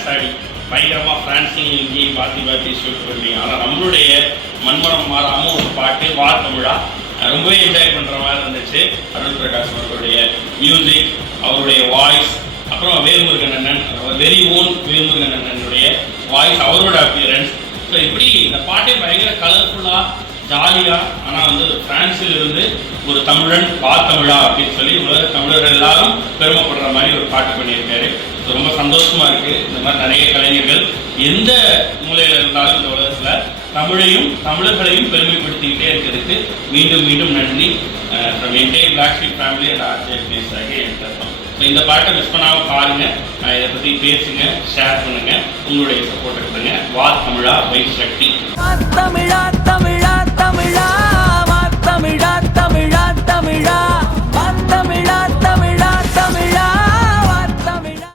Dance ஆடி பயங்கரமாக ஃப்ரான்ஸையும் இங்கேயும் பார்த்து ஷூட் பண்ணுவீங்க. ஆனால் நம்மளுடைய மண்மனம் மாறாமல் ஒரு பாட்டு வா தமிழா ரொம்பவே என்ஜாய் பண்ணுற மாதிரி இருந்துச்சு. அருள் பிரகாஷ் அவர்களுடைய மியூசிக், அவருடைய வாய்ஸ், அப்புறம் வேல்முருகன் அண்ணன், வெரி ஓன் வேல்முருகன் அண்ணனுடைய வாய்ஸ், அவரோட அப்பியரன்ஸ். ஸோ இப்படி இந்த பாட்டே பயங்கர கலர்ஃபுல்லாக ஜாலியாக, ஆனால் வந்து பிரான்சில் இருந்து ஒரு தமிழன் வா தமிழா அப்படின்னு சொல்லி உலக தமிழர்கள் எல்லாரும் பெருமைப்படுற மாதிரி ஒரு பாட்டு பண்ணியிருக்காரு. ஸோ ரொம்ப சந்தோஷமா இருக்கு. இந்த மாதிரி நிறைய கலைஞர்கள் எந்த மூலையில் இருந்தாலும் இந்த உலகத்தில் தமிழையும் தமிழர்களையும் பெருமைப்படுத்திக்கிட்டே இருக்கிறதுக்கு மீண்டும் மீண்டும் நன்றி. From entire black sheep family and RJ விக்னேஷாக எனக்கு. ஸோ இந்த பாட்டை மிஸ் பண்ணாமல் பாருங்க, இதை பற்றி பேசுங்க, ஷேர் பண்ணுங்க, உங்களுடைய சப்போர்ட் கொடுங்க. வா தமிழா வை சக்தி.